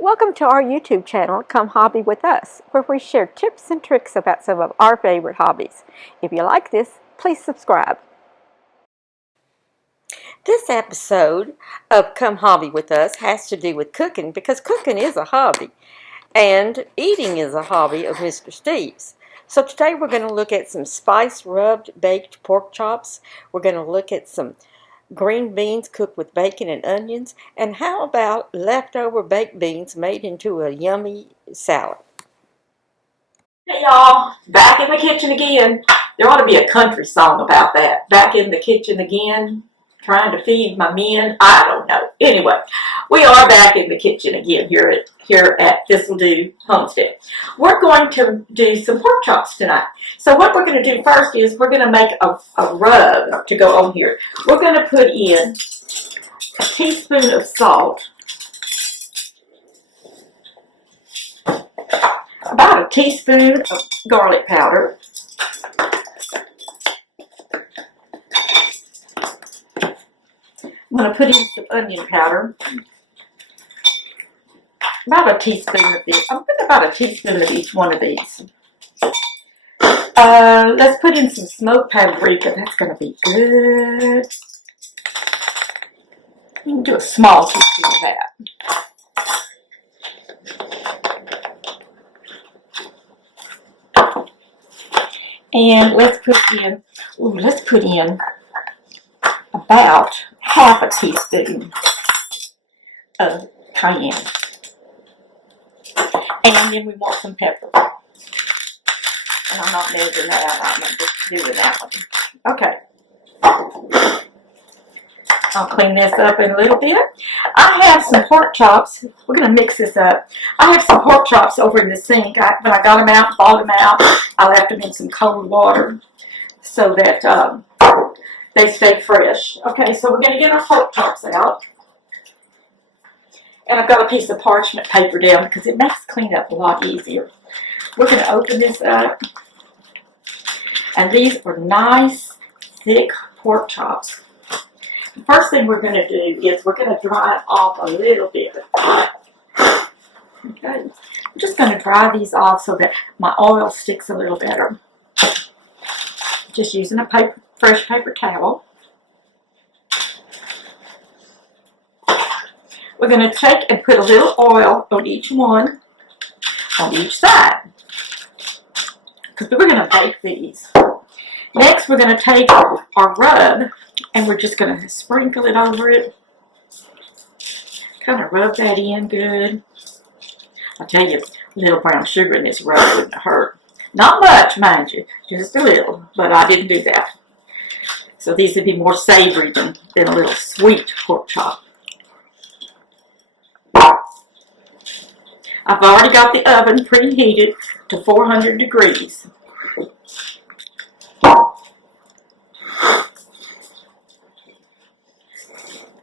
Welcome to our YouTube channel, Come Hobby With Us, where we share tips and tricks about some of our favorite hobbies. If you like this, please subscribe. This episode of Come Hobby With Us has to do with cooking because cooking is a hobby and eating is a hobby of Mr. Steve's. So today we're going to look at some spice rubbed baked pork chops. We're going to look at some green beans cooked with bacon and onions, and how about leftover baked beans made into a yummy salad? Hey y'all, back in the kitchen again. There ought to be a country song about that. Back in the kitchen again, trying to feed my men. I don't know. Anyway, we are back in the kitchen again here at Thistledew Homestead. We're going to do some pork chops tonight. So what we're going to do first is we're going to make a rub to go on here. We're going to put in a teaspoon of salt, about a teaspoon of garlic powder, I'm going to put in some onion powder, about a teaspoon of this. I'm putting about a teaspoon of each one of these. Let's put in some smoked paprika. That's going to be good. You can do a small teaspoon of that. And let's put in about half a teaspoon of cayenne. And then we want some pepper. And I'm not measuring that out, I'm just doing that one. Okay. I'll clean this up in a little bit. I have some pork chops. We're going to mix this up. I have some pork chops over in the sink. When I got them out, thawed them out, I left them in some cold water so that they stay fresh. Okay, so we're going to get our pork chops out. And I've got a piece of parchment paper down because it makes cleanup a lot easier. We're going to open this up. And these are nice, thick pork chops. The first thing we're going to do is we're going to dry it off a little bit. Okay. I'm just going to dry these off so that my oil sticks a little better. Just using a fresh paper towel. We're going to take and put a little oil on each one, on each side, because we're going to bake these. Next, we're going to take our rub, and we're just going to sprinkle it over it. Kind of rub that in good. I'll tell you, a little brown sugar in this rub wouldn't hurt. Not much, mind you, just a little, but I didn't do that. So these would be more savory than a little sweet pork chop. I've already got the oven preheated to 400 degrees.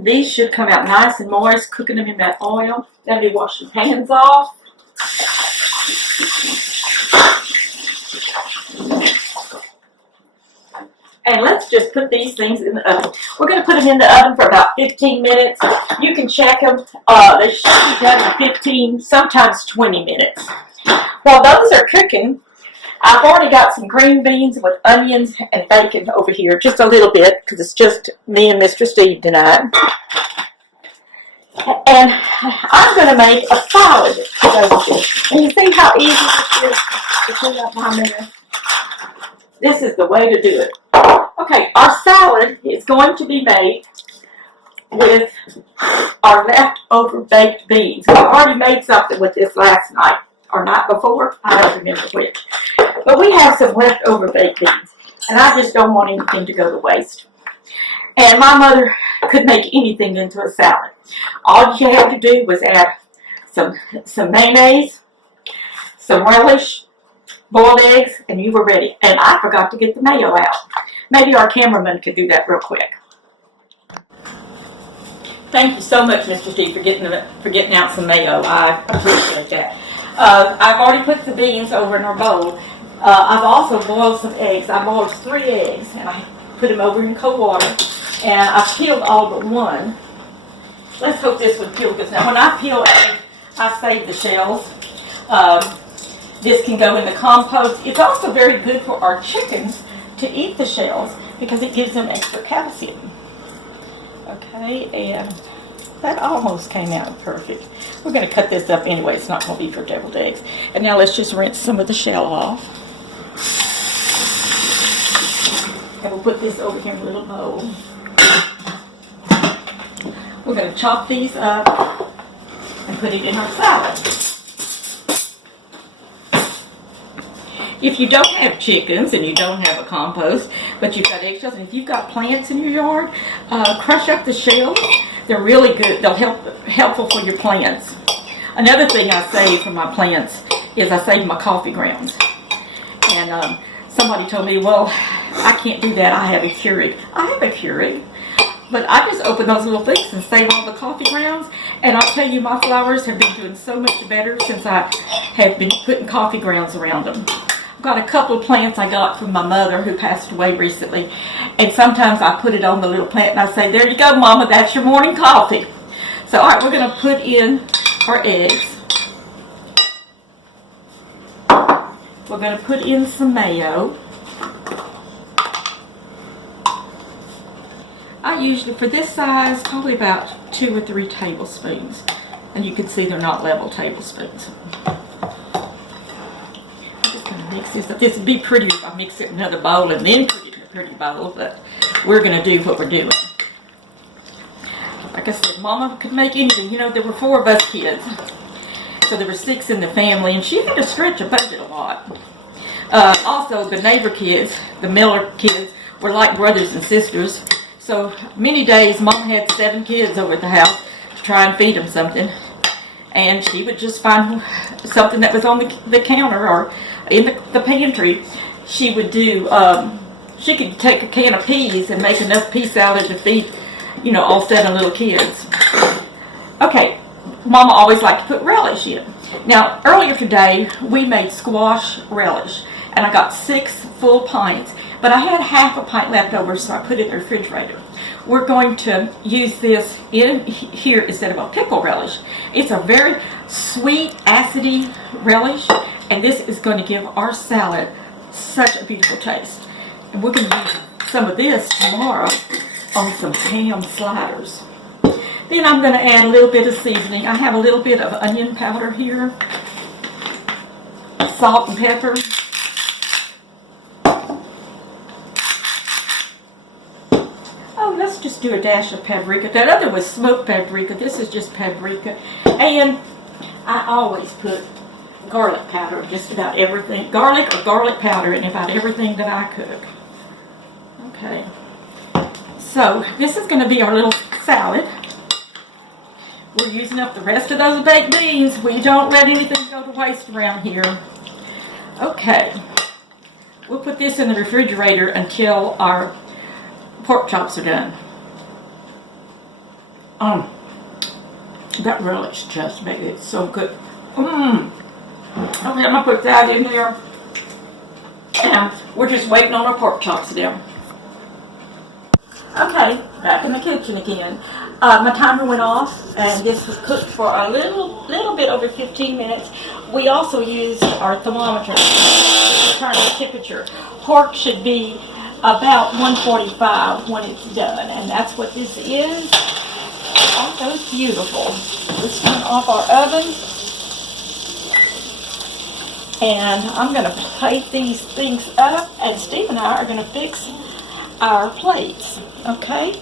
These should come out nice and moist, cooking them in that oil. Then we wash the pans off. And let's just put these things in the oven. We're going to put them in the oven for about 15 minutes. You can check them. They should be done in 15, sometimes 20 minutes. While those are cooking, I've already got some green beans with onions and bacon over here. Just a little bit, because it's just me and Mr. Steve tonight. And I'm going to make a salad to go with this. And you see how easy this is to clean up my mess? This is the way to do it. Okay, our salad is going to be made with our leftover baked beans. We already made something with this last night or night before. I don't remember which. But we have some leftover baked beans, and I just don't want anything to go to waste. And my mother could make anything into a salad. All you had to do was add some mayonnaise, some relish, boiled eggs, and you were ready. And I forgot to get the mayo out. Maybe our cameraman could do that real quick. Thank you so much, Mr. Steve, for getting out some mayo. I appreciate that. I've already put the beans over in our bowl. I've also boiled some eggs. I boiled 3 eggs, and I put them over in cold water. And I peeled all but one. Let's hope this would peel good. Now, when I peel eggs, I save the shells. This can go in the compost. It's also very good for our chickens to eat the shells because it gives them extra calcium. Okay, and that almost came out perfect. We're going to cut this up anyway. It's not going to be for deviled eggs. And now let's just rinse some of the shell off. And we'll put this over here in a little bowl. We're going to chop these up and put it in our salad. If you don't have chickens and you don't have a compost, but you've got eggshells, and if you've got plants in your yard, crush up the shells. They're really good. They'll helpful for your plants. Another thing I save for my plants is I save my coffee grounds. And somebody told me, well, I can't do that. I have a Keurig. I have a Keurig, but I just open those little things and save all the coffee grounds. And I'll tell you, my flowers have been doing so much better since I have been putting coffee grounds around them. I've got a couple of plants I got from my mother who passed away recently, and sometimes I put it on the little plant and I say, there you go, Mama, that's your morning coffee. So, all right, we're going to put in our eggs. We're going to put in some mayo. I usually, for this size, probably about 2 or 3 tablespoons. And you can see they're not level tablespoons. Mix this up. This would be prettier if I mix it in another bowl and then put it in a pretty bowl, but we're going to do what we're doing. Like I said, Mama could make anything. You know, there were 4 of us kids, so there were 6 in the family, and she had to stretch a budget a lot. Also, the neighbor kids, the Miller kids, were like brothers and sisters, so many days Mom had 7 kids over at the house to try and feed them something, and she would just find something that was on the counter or in the pantry. She would do, she could take a can of peas and make enough pea salad to feed, you know, all 7 little kids. Okay, Mama always liked to put relish in. Now, earlier today, we made squash relish, and I got 6 full pints, but I had half a pint left over, so I put it in the refrigerator. We're going to use this in here instead of a pickle relish. It's a very sweet, acidy relish, and this is going to give our salad such a beautiful taste. And we're going to use some of this tomorrow on some ham sliders. Then I'm going to add a little bit of seasoning. I have a little bit of onion powder here, salt and pepper. Oh, let's just do a dash of paprika. That other was smoked paprika. This is just paprika. And I always put garlic powder in just about everything. Garlic or garlic powder in about everything that I cook. Okay. So, this is going to be our little salad. We're using up the rest of those baked beans. We don't let anything go to waste around here. Okay. We'll put this in the refrigerator until our pork chops are done. That relish just made it so good. Okay, I'm going to put that in there. And we're just waiting on our pork chops down. Okay, back in the kitchen again. My timer went off, and this was cooked for a little bit over 15 minutes. We also used our thermometer to determine the temperature. Pork should be about 145 when it's done, and that's what this is. Oh, that was beautiful. Let's turn off our oven, and I'm going to plate these things up, and Steve and I are going to fix our plates. Okay?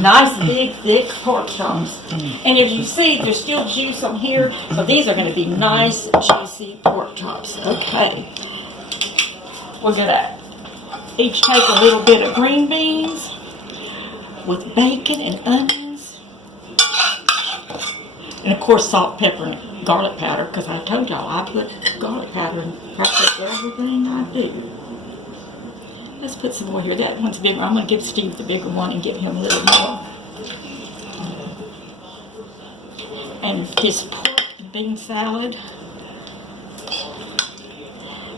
Nice big thick pork chops. And if you see, there's still juice on here, so these are going to be nice juicy pork chops. Okay. We're going to each take a little bit of green beans with bacon and onions. And of course salt, pepper, and garlic powder, because I told y'all I put garlic powder in practically everything I do. Let's put some more here. That one's bigger. I'm going to give Steve the bigger one and give him a little more. And this pork and bean salad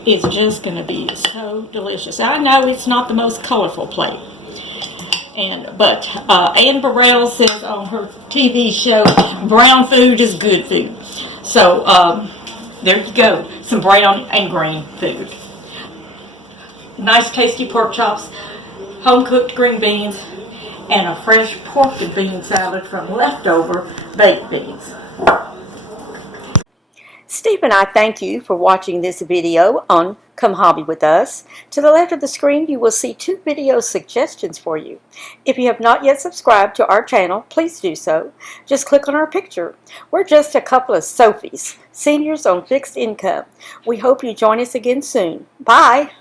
is just going to be so delicious. I know it's not the most colorful plate, But Ann Burrell says on her TV show, brown food is good food. So there you go, some brown and green food. Nice tasty pork chops, home cooked green beans, and a fresh pork and bean salad from leftover baked beans. Steve and I thank you for watching this video on Come Hobby with Us. To the left of the screen, you will see 2 video suggestions for you. If you have not yet subscribed to our channel, please do so. Just click on our picture. We're just a couple of Sophies, seniors on fixed income. We hope you join us again soon. Bye!